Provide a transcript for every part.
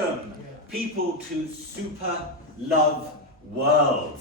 Welcome, people, to Super Love World.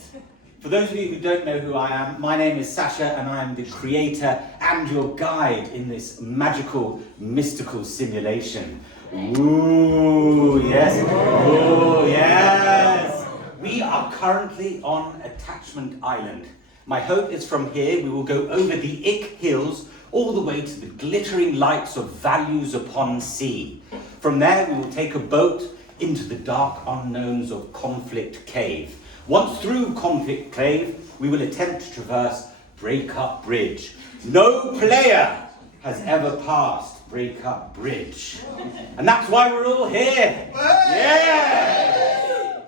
For those of you who don't know who I am, my name is Sasha and I am the creator and your guide in this magical, mystical simulation. Ooh, yes. Ooh, yes. We are currently on Attachment Island. My hope is from here we will go over the Ick Hills all the way to the glittering lights of Values upon Sea. From there we will take a boat into the dark unknowns of Conflict Cave. Once through Conflict Cave, we will attempt to traverse Breakup Bridge. No player has ever passed Breakup Bridge. And that's why we're all here. Yeah!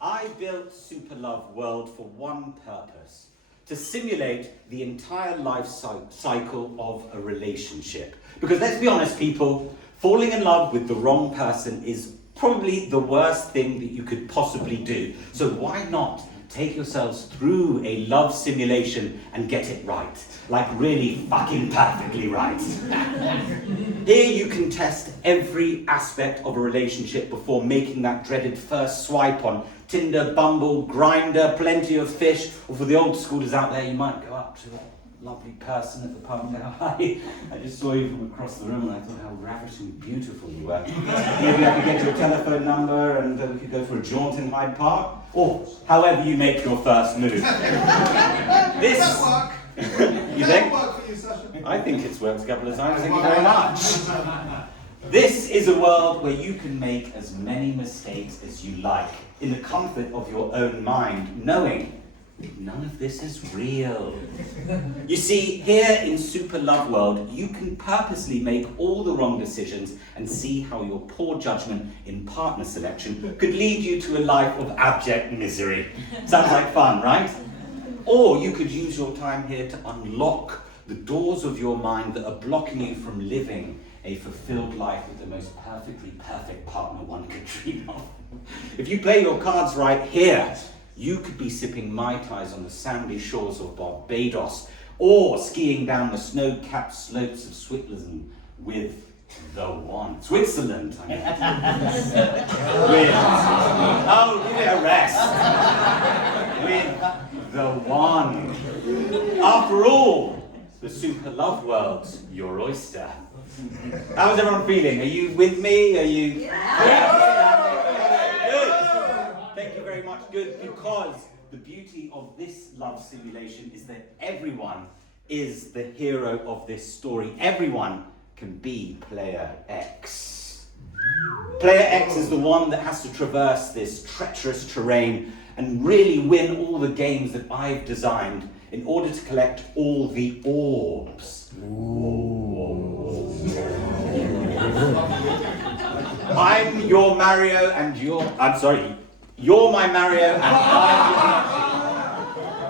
I built Super Love World for one purpose: to simulate the entire life cycle of a relationship. Because let's be honest, people, falling in love with the wrong person is probably the worst thing that you could possibly do. So why not take yourselves through a love simulation and get it right? Like really fucking perfectly right. Here you can test every aspect of a relationship before making that dreaded first swipe on Tinder, Bumble, Grindr, Plenty of Fish, or for the old schoolers out there, you might go up to a lovely person at the pub and go, "Hi, I just saw you from across the room and I thought how ravishingly beautiful you were. Maybe I could get your telephone number and we could go for a jaunt in Hyde Park." Or however you make your first move. This... Does that work? You Does think? that work for you, Sasha? I think it's worked a couple of times, thank you very much. This is a world where you can make as many mistakes as you like, in the comfort of your own mind, knowing none of this is real. You see, here in Super Love World, you can purposely make all the wrong decisions and see how your poor judgment in partner selection could lead you to a life of abject misery. Sounds like fun, right? Or you could use your time here to unlock the doors of your mind that are blocking you from living a fulfilled life with the most perfectly perfect partner one could dream of. If you play your cards right here, you could be sipping Mai Tais on the sandy shores of Barbados, or skiing down the snow-capped slopes of Switzerland with the one. Switzerland, I mean. With, oh, give it a rest. With the one. After all, the Super Love World's your oyster. How's everyone feeling? Are you with me? Are you... Good. Thank you very much. Good, because the beauty of this love simulation is that everyone is the hero of this story. Everyone can be Player X. Player X is the one that has to traverse this treacherous terrain and really win all the games that I've designed in order to collect all the orbs. I'm your Mario and you're my Mario and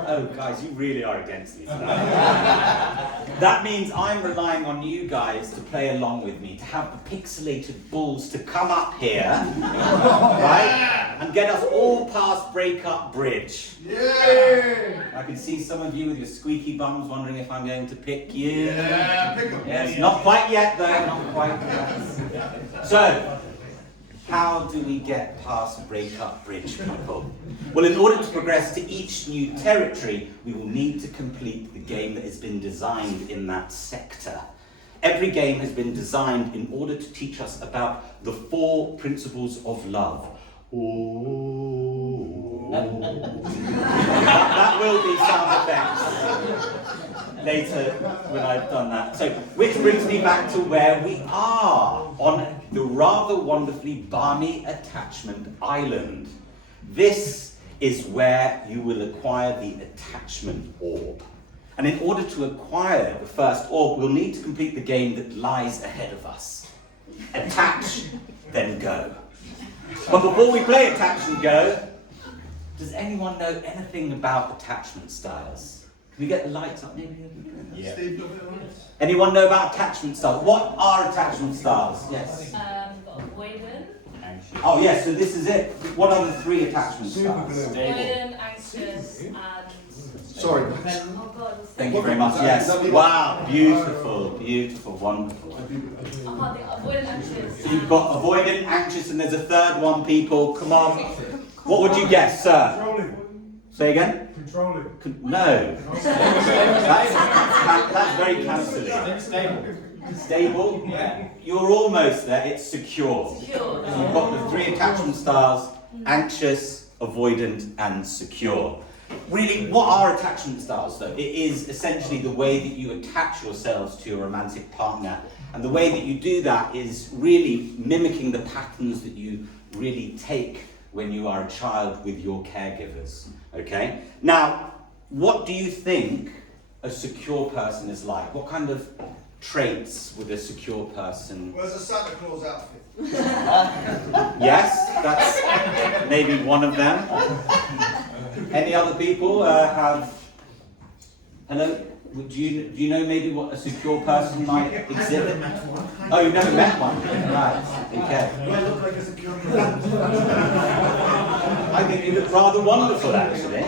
oh guys, you really are against me tonight. That means I'm relying on you guys to play along with me, to have the pixelated balls to come up here, right? And get us all past Breakup Bridge. Yeah! I can see some of you with your squeaky bums wondering if I'm going to pick you. Yeah, pick them. Yes, not quite yet though, not quite yet. So, how do we get past Breakup Bridge, people? Well, in order to progress to each new territory, we will need to complete the game that has been designed in that sector. Every game has been designed in order to teach us about the 4 principles of love. Ooh. That will be sound effects later when I've done that. So, which brings me back to where we are, on the rather wonderfully balmy Attachment Island. This is where you will acquire the Attachment Orb. And in order to acquire the first orb, we'll need to complete the game that lies ahead of us. Attach, then go. But before we play Attach and Go, does anyone know anything about attachment styles? Can we get the lights up maybe? Yeah. Steve, got it on? Anyone know about attachment styles? What are attachment styles? Yes. Got avoidant. Oh yes, so this is it. What are the 3 attachment styles? Avoidant, anxious, and Sorry. Oh God. Thank you very much. Yes. Wow. Beautiful. Beautiful. Wonderful. The avoidant anxious. So you've got avoidant, anxious, and there's a third one, people. Come on. What would you guess, sir? Controlling. Say again? Controlling. No. That's very cancelling. Stable? Yeah. You're almost there. It's secure. Secure. So you've got the 3 attachment styles: anxious, avoidant, and secure. Really, what are attachment styles though? It is essentially the way that you attach yourselves to your romantic partner. And the way that you do that is really mimicking the patterns that you really take when you are a child with your caregivers. Okay? Now, what do you think a secure person is like? What kind of traits would a secure person? Where's the Santa Claus outfit? Yes, that's maybe one of them. Any other people have? Hello? Do you know maybe what a secure person might exhibit? Oh, you've never met one? Right, okay. Do I look like a secure person? I think you look rather wonderful actually.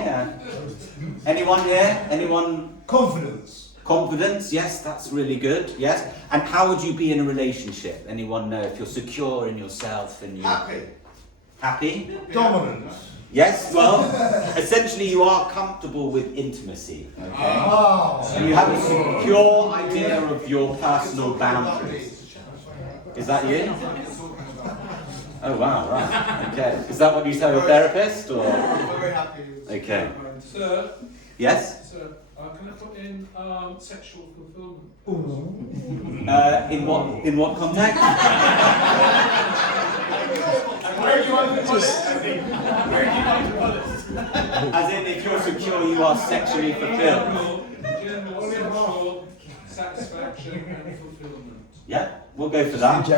Anyone here? Anyone? Confidence. Confidence, yes, that's really good, yes. And how would you be in a relationship? Anyone know if you're secure in yourself and you're Happy. happy? Dominance. Yes, well, essentially you are comfortable with intimacy, okay? Oh. So you have a secure idea of your personal boundaries. Is that you? Oh wow, right, okay. Is that what you tell your therapist, or? Very happy. Okay. Sir, Yes? sir, can I put in sexual fulfillment? In what context? Where do you want to put it? Where do you want to put it? As in, if you're secure, you are sexually fulfilled. General sexual satisfaction and fulfillment. Yeah, we'll go for that.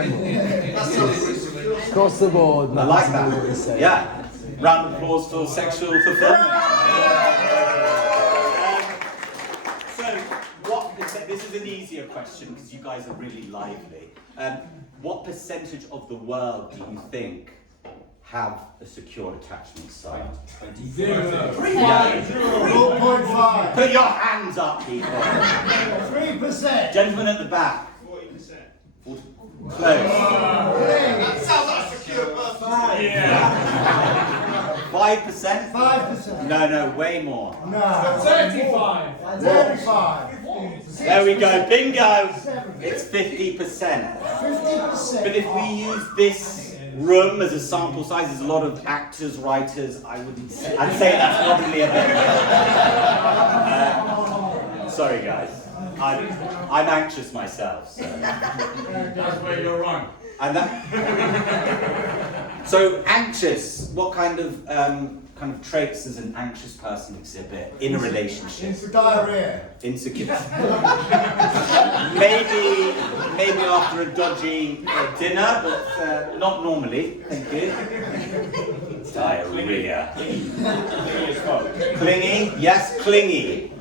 Across the board, I like that. Yeah. Round of applause for sexual fulfillment. So, this is an easier question because you guys are really lively. What percentage of the world do you think have a secure attachment style? 0.5. Put your hands up, people. 3%. Gentlemen at the back. 40%. Close. That sounds like a secure person. 5%? 5%. No, way more. No. 35. 35. There we go, bingo! 7. It's 50%. 50%. But if we use this room as a sample size, there's a lot of actors, writers, I'd say that's probably a bit. Sorry guys, I'm anxious myself, so. That's where you're wrong. And that, so anxious, what kind of traits does an anxious person exhibit in a relationship? Diarrhea. Insecure. maybe after a dodgy dinner, but not normally. Thank you. Diarrhea. Clingy? Yes, clingy.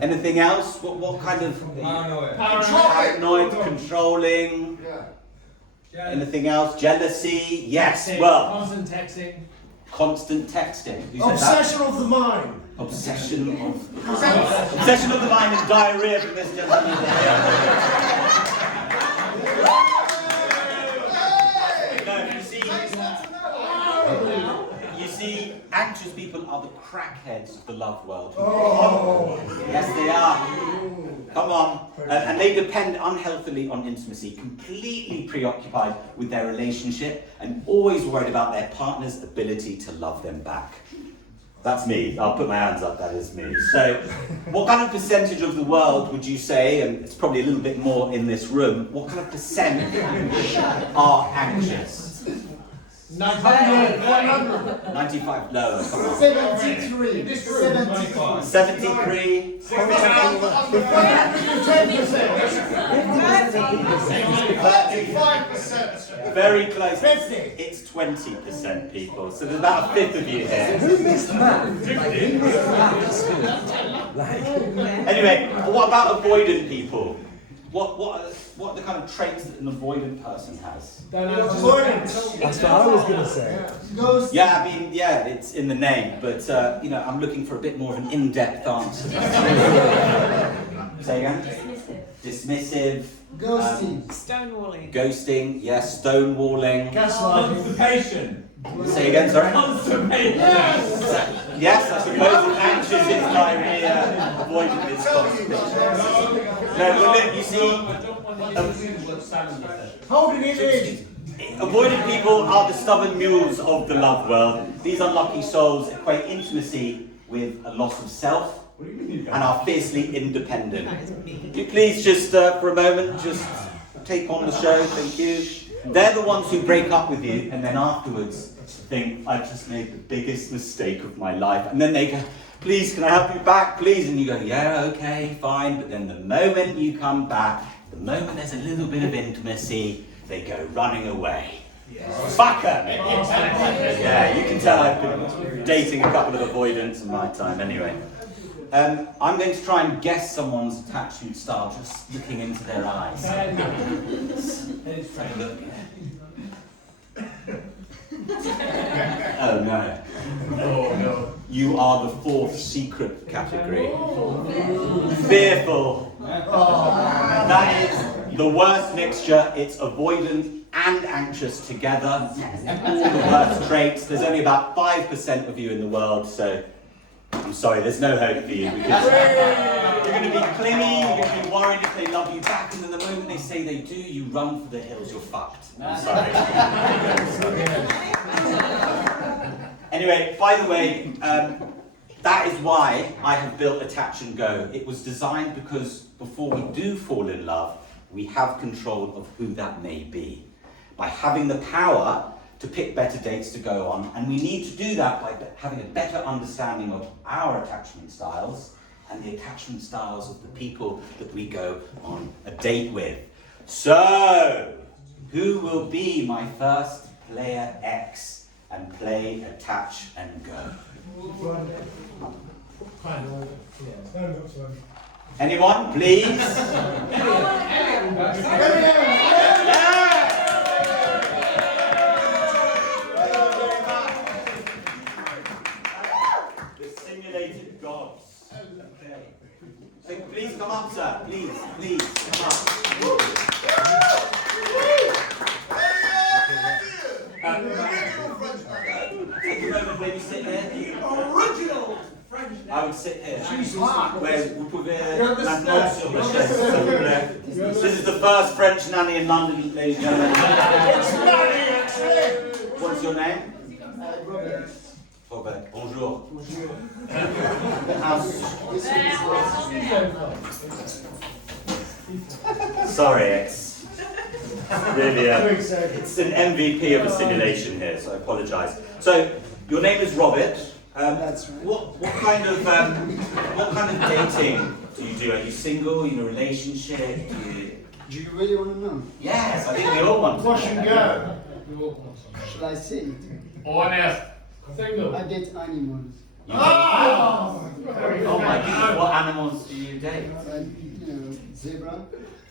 Anything else? What kind of paranoid, controlling? Yeah. Anything else? Jealousy? Yes. Well, Constant texting. constant texting. Who said that? Obsession of the mind. Obsession of the mind and diarrhea from this gentleman. No, you see, anxious people are the crackheads of the love world. Oh. Yes, they are. Come on. And they depend unhealthily on intimacy, completely preoccupied with their relationship and always worried about their partner's ability to love them back. That's me. I'll put my hands up, that is me. So, what kind of percentage of the world would you say, and it's probably a little bit more in this room, what kind of percent are anxious? 100. 95, lower, come on. 73. 75. 73, 35%. very close. 50. It's 20% people, so there's about a fifth of you here. Who missed that? Like, who missed that? Like, Anyway, what about avoidant people? What are the kind of traits that an avoidant person has? That's what I was gonna say. Ghost. Yeah, I mean, yeah, it's in the name, but you know, I'm looking for a bit more of an in-depth answer. Say again? Dismissive. Dismissive. Ghosting. Stonewalling. Ghosting, yes, stonewalling. Gaslighting. Constipation. Say again, sorry? Constipation. Yes, I suppose anxious is diarrhea, avoidant is constipation. No, but look, you see, Holding it in. avoidant people are the stubborn mules of the love world. These unlucky souls equate intimacy with a loss of self and are fiercely independent. Could you please just, for a moment, just take on the show, thank you. They're the ones who break up with you and then afterwards think, I've just made the biggest mistake of my life. And then they go, please, can I have you back, please? And you go, yeah, okay, fine. But then the moment you come back, the moment there's a little bit of intimacy, they go running away. Fucker! Yeah, you can tell I've been dating a couple of avoidants in my time anyway. I'm going to try and guess someone's attachment style just looking into their eyes. Let's take a look. Oh no. Oh no. You are the fourth secret category. Fearful. That is the worst mixture. It's avoidant and anxious together. All the worst traits. There's only about 5% of you in the world, so I'm sorry, there's no hope for you because you're going to be clingy, you're going to be worried if they love you back, and then the moment they say they do, you run for the hills, you're fucked. I'm sorry. Anyway, by the way, that is why I have built Attach and Go. It was designed because before we do fall in love, we have control of who that may be. By having the power to pick better dates to go on, and we need to do that by having a better understanding of our attachment styles and the attachment styles of the people that we go on a date with. So, who will be my first player X and play Attach and Go? Anyone, please? The simulated gods. Okay. So please come up, sir. Please, come up. Take a moment, maybe sit here. Original French. I would sit here. She's hot. Where vous pouvez maintenant sur la chaise, s'il vous plaît. This is the first French nanny in London, ladies and gentlemen. What's your name? Robert. Bonjour. Sorry, it's really it's an MVP of a simulation here, so I apologise. So your name is Robert. What kind of dating do you do? Are you single? Are you in a relationship? Do you really want to know? Yes, I think we all want to. Wash and go. Shall I say it? Honest. I date animals. You date- Oh my goodness, what animals do you date? Zebra.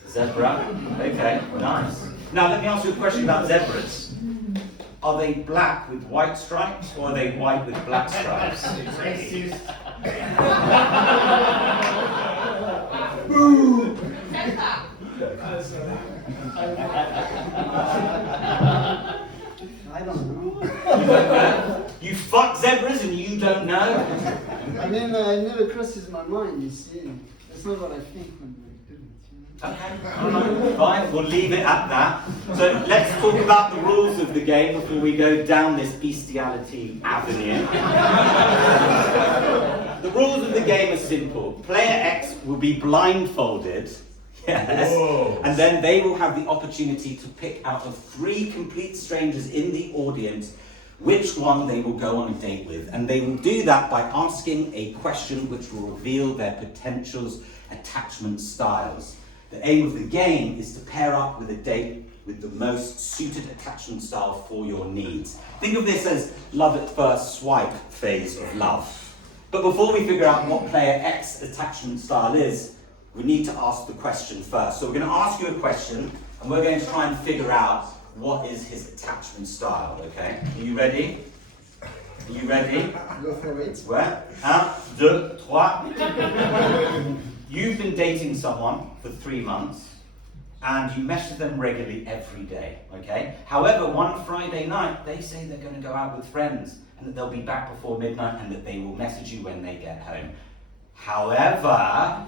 Zebra. Okay, nice. Now let me ask you a question about zebras. Are they black with white stripes or are they white with black stripes? I don't know. You fuck zebras and you don't know? I mean, it never crosses my mind, you see. That's not what I think when I do it. Okay, fine, we'll leave it at that. So let's talk about the rules of the game before we go down this bestiality avenue. The rules of the game are simple. Player X will be blindfolded, yes, and then they will have the opportunity to pick out of 3 complete strangers in the audience which one they will go on a date with. And they will do that by asking a question which will reveal their potential attachment styles. The aim of the game is to pair up with a date with the most suited attachment style for your needs. Think of this as love at first swipe phase of love. But before we figure out what player X attachment style is, we need to ask the question first. So we're going to ask you a question, and we're going to try and figure out what is his attachment style, okay? Are you ready? Are you ready? Go for it. Ouais. 1, 2, 3. You've been dating someone for 3 months, and you message them regularly every day, okay? However, one Friday night, they say they're going to go out with friends, and that they'll be back before midnight, and that they will message you when they get home. However,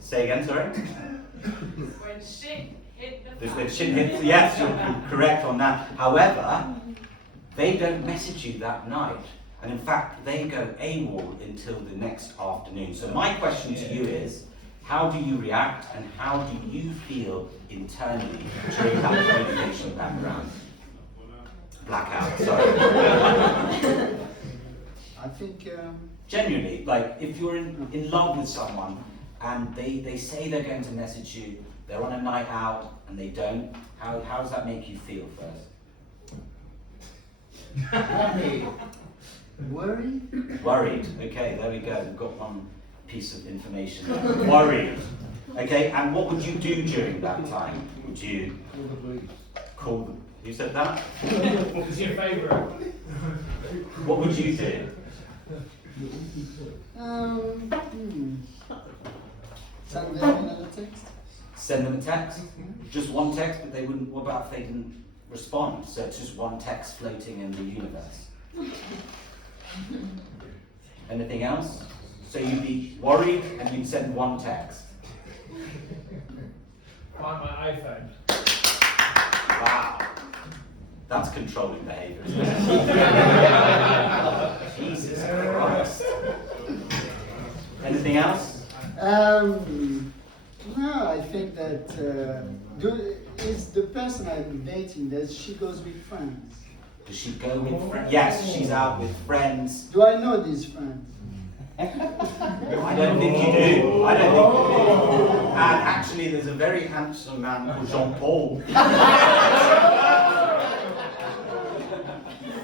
say again, sorry? When shit hit the fan. When shit hits, yes, you're correct on that. However, they don't message you that night. And in fact, they go AWOL until the next afternoon. So my question to you is, how do you react and how do you feel internally during that communication background? Blackout, sorry. I think. Genuinely, like if you're in love with someone and they say they're going to message you, they're on a night out and they don't, how does that make you feel first? Worried? Worried. Okay, there we go. We've got one piece of information there. Worried. Okay, and what would you do during that time? Would you call the... You said that? What was your favourite? What would you do? Send them another text? Send them a text? Just one text, but they wouldn't... What about if they didn't respond? So it's just one text floating in the universe. Anything else? So you'd be worried and you'd send one text. Find my iPhone. Wow. That's controlling behaviour, isn't it? Jesus Christ. Anything else? No, I think that is the person I'm dating, that she goes with friends. Does she go with friends? Yes, she's out with friends. Do I know these friends? I don't think you do. I don't think you do. And actually, there's a very handsome man called Jean-Paul.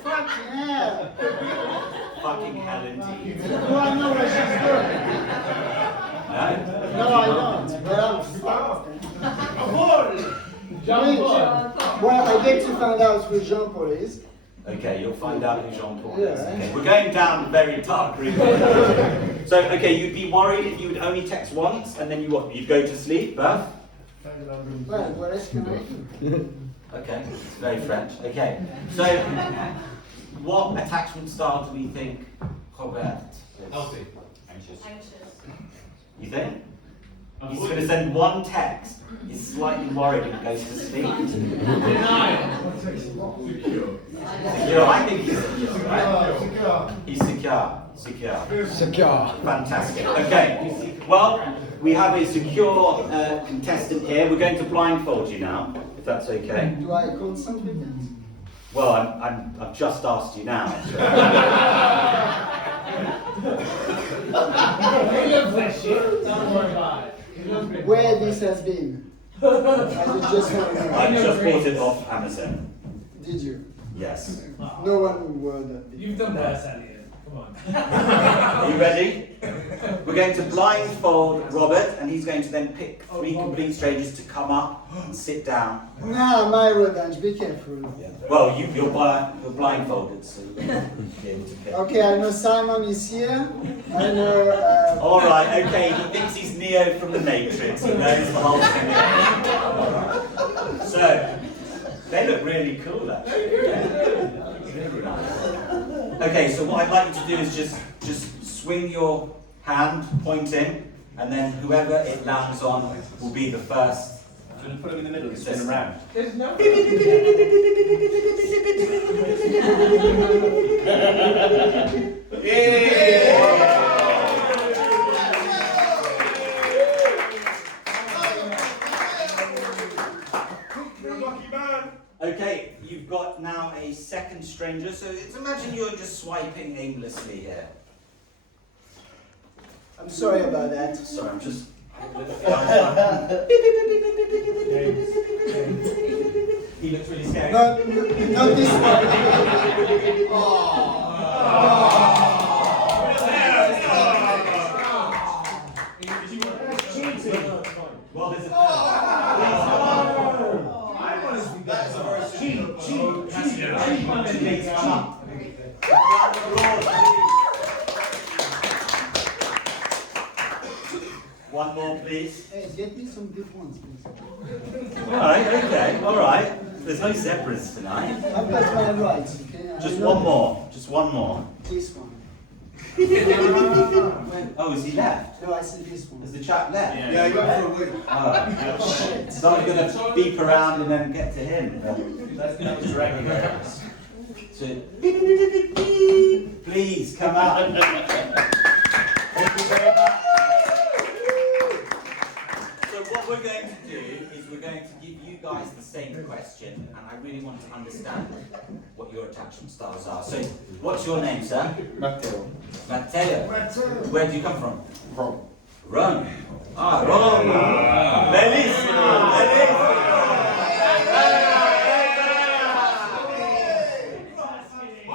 Fuck yeah! Fucking hell indeed. Do I know where she's going? No? No, I don't, but I'm fucked. Jean-Paul. Well, I get to find out who Jean-Paul is. Okay, you'll find out who Jean-Paul is. Yeah. Okay, we're going down a very dark route. So, okay, you'd be worried if you would only text once, and then you'd go to sleep, Beth? Well, what else can I do? Okay, it's very French. Okay, so what attachment style do we think Robert is? Healthy. Anxious. You think? He's going to send one text, he's slightly worried and goes to sleep. Denial. Secure. I think he's secure, right? He's secure. Secure. Fantastic. Okay, well, we have a secure contestant here. We're going to blindfold you now, if that's okay. Do I consent with that? Well, I've just asked you now. He loves that shit. Don't worry about it. He loves it. Where this has been? I just want to I know. just bought it off Amazon. Did you? Yes. No one would have been. You've done worse, Elliot. Come on. Are you ready? We're going to blindfold Robert, and he's going to then pick 3 complete strangers to come up and sit down. Nah, my revenge, be careful. Well, you're blindfolded, so you'll be able to pick. Okay, I know Simon is here. I know. All right, okay, he thinks he's Neo from the Matrix. He knows the whole thing. So, they look really cool, actually. Really nice. Okay, so what I'd like you to do is just swing your hand, pointing, and then whoever it lands on will be the first. Do you want to put them in the middle and spin around? There's no. Okay, you've got now a second stranger, so imagine you're just swiping aimlessly here. I'm sorry about that. Sorry, I'm just... He looks really scary. Not this one. Please come up. Round of applause, please. One more, please. Hey, get me some good ones, please. Alright, okay, alright. There's no zebras tonight. I've got my rights, okay? I Just know one more. Just one more. This one. Oh, is he left? No, I said this one. Has the chap left? Yeah, I got for a week. Oh, someone's going to beep around and then get to him. That was regular. So, beep, beep, beep, beep, beep. Please come out. Thank you very much. So what we're going to do is we're going to give you guys the same question, and I really want to understand what your attachment styles are. So, what's your name, sir? Matteo. Matteo. Where do you come from? Rome. Rome. Ah, Rome. Bellissimo. Bellissimo.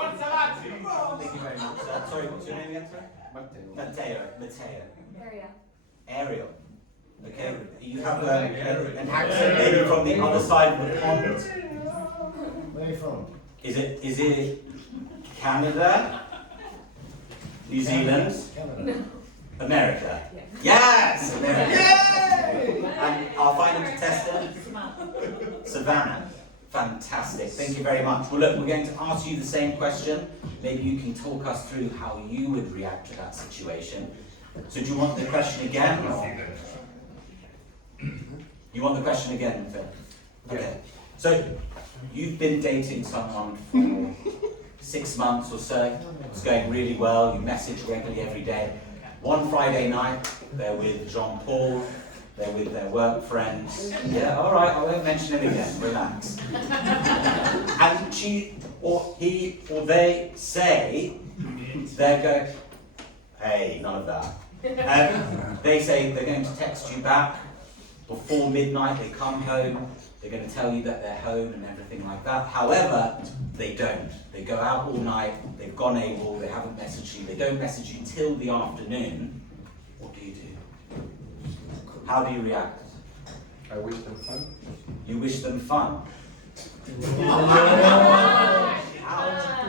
Thank you very much, sir. Sorry, what's your name again, sir? Matteo. Matteo. Area. Ariel. Okay. You have an accent maybe from the other side of the pond. Where are you from? Is it Canada? New Zealand? Canada. America? Yes! America. And our final contestant? Savannah. Fantastic. Thank you very much. Well, look, we're going to ask you the same question. Maybe you can talk us through how you would react to that situation. So do you want the question again? Or? You want the question again, Phil? Okay. So, you've been dating someone for 6 months or so. It's going really well. You message regularly every day. One Friday night, they're with Jean-Paul. They're with their work friends. Yeah, all right, I won't mention it again. Relax. And she or he or they say they're going. Hey, none of that. They say they're going to text you back before midnight. They come home. They're going to tell you that they're home and everything like that. However, they don't. They go out all night. They've gone AWOL. They haven't messaged you. They don't message you till the afternoon. What do you do? How do you react? I wish them fun. You wish them fun.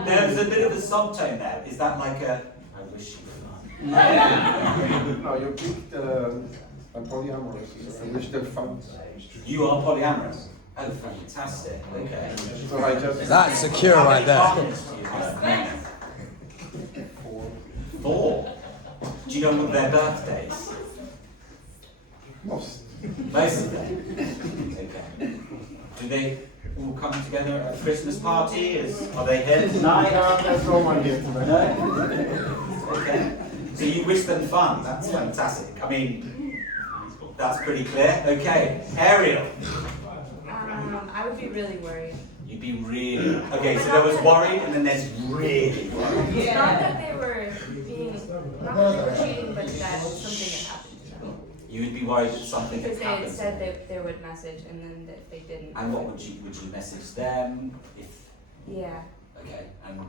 There's a bit of a subtone there. Is that like a, I wish you fun? No, you picked polyamorous. So I wish them fun. You are polyamorous. Oh, fantastic. Okay. So I just. That's secure How right many there. partners do you have? 4. Do you know what their birthdays? Most. Most of them. Okay. Do they all come together at a Christmas party? Are they here tonight? There's no one here tonight. No? Okay. So you wish them fun. That's fantastic. I mean, that's pretty clear. Okay. Ariel. I would be really worried. You'd be really... Okay, so there was worried and then there's really worried. Yeah. Not that they were being, not that they were cheating, but that something had happened to them. You would be worried that something had Because they had happened. said they would message and then that they didn't. And what would you message them if... Yeah. Okay, and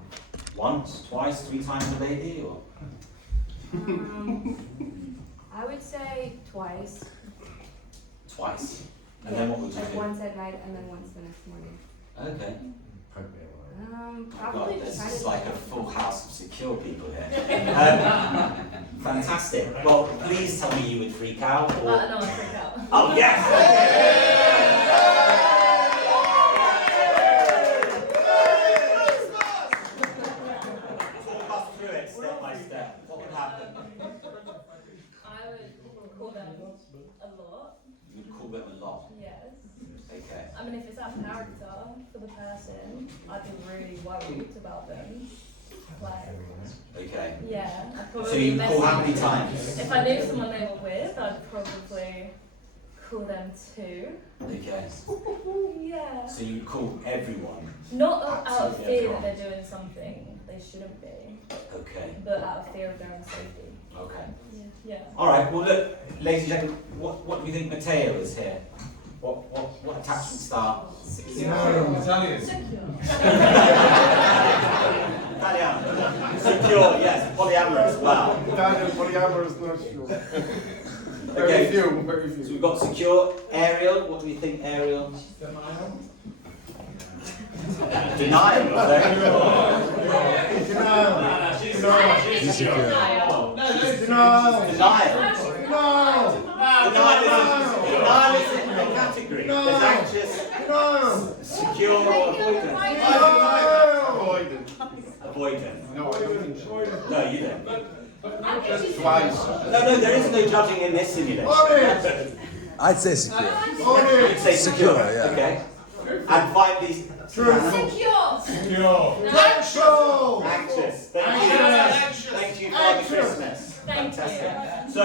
once, twice, 3 times a lady, or? I would say twice. Twice. And then what would you Like do? once at night and then once the next morning. Okay. Probably God, this decided. is like a full house of secure people here. Fantastic. Well, please tell me you would freak out, or... No, I'll freak out. Oh, yes! Talk us through it step by step. What would happen? I would call them a lot, You would call them a lot. yes. Okay. I mean, if it's out of character for the person, I'd be really worried about them. Like, Okay. yeah, I'd probably So you call how many message- times? If I knew someone they were with, I'd probably call them too. Okay. Yeah. So you would call everyone. Not out of Absolutely fear that everyone. they're doing something they shouldn't be, Okay. but out of fear of their own safety. Okay. Yeah. All right. Well, look, ladies and gentlemen, what do you think Matteo is here? What attachment style? Italian. Secure. Italiano. Secure. Yes. Polyamorous as well. Italian polyamorous, not sure. Okay. Very So few. we've got secure. Ariel. What do you think, Ariel? Denial, Insecure. Denial. Denial is in the category. There's anxious, secure, or avoidant. Avoidant. No, I don't think so. No, you don't. Twice. No, there is no judging in this simulation. I'd say secure. You'd say secure, Secure, yeah. okay? And finally, Secure. anxious. Thank you, Father Christmas. Fantastic. So,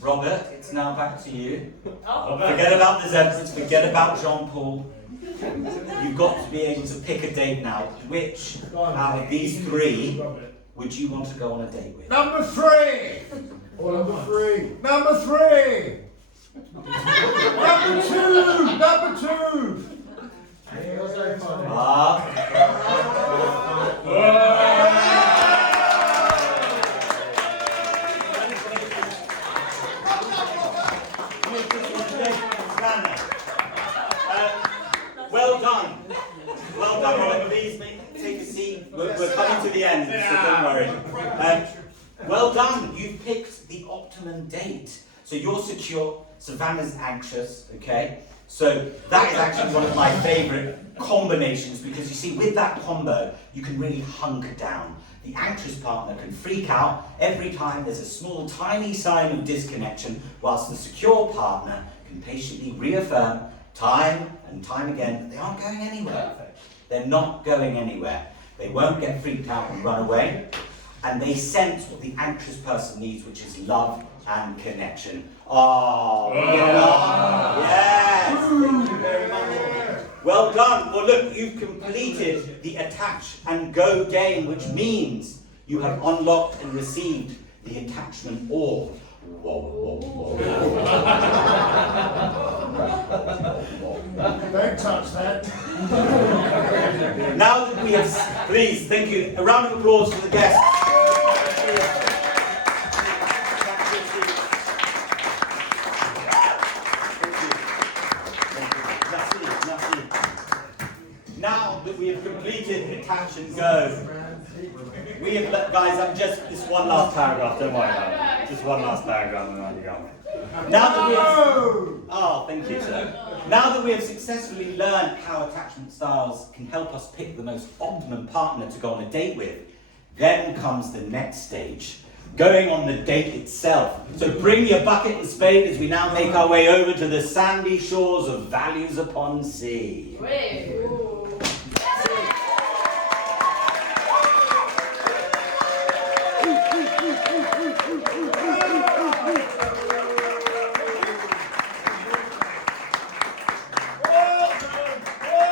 Robert, it's now back to you. Forget about the zebras, forget about Jean Paul. You've got to be able to pick a date now. Which out of these three would you want to go on a date with? Number three. Number three. Number three. Number two. Well done. Well done, Robert. Please take a seat. We're coming to the end, so don't worry. Well done. You've picked the optimum date. So you're secure. Savannah's anxious. Okay. So that is actually one of my favourite combinations because you see, with that combo, you can really hunker down. The anxious partner can freak out every time there's a small, tiny sign of disconnection, whilst the secure partner can patiently reaffirm time and time again that they aren't going anywhere. They're not going anywhere. They won't get freaked out and run away. And they sense what the anxious person needs, which is love and connection. Oh, yes! Thank you very much. Well done. Well, look, you've completed the attach and go game, which means you have unlocked and received the attachment orb. Don't touch that. Now that we have, please, thank you. A round of applause for the guests. Now that we have completed attach and go, we have guys, I'm just this one last paragraph, don't worry about it. Just one last paragraph and then we go. Now that we have, thank you, sir. Now that we have successfully learned how attachment styles can help us pick the most optimum partner to go on a date with, then comes the next stage, going on the date itself. So bring your bucket and spade as we now make our way over to the sandy shores of Values upon Sea. Wait.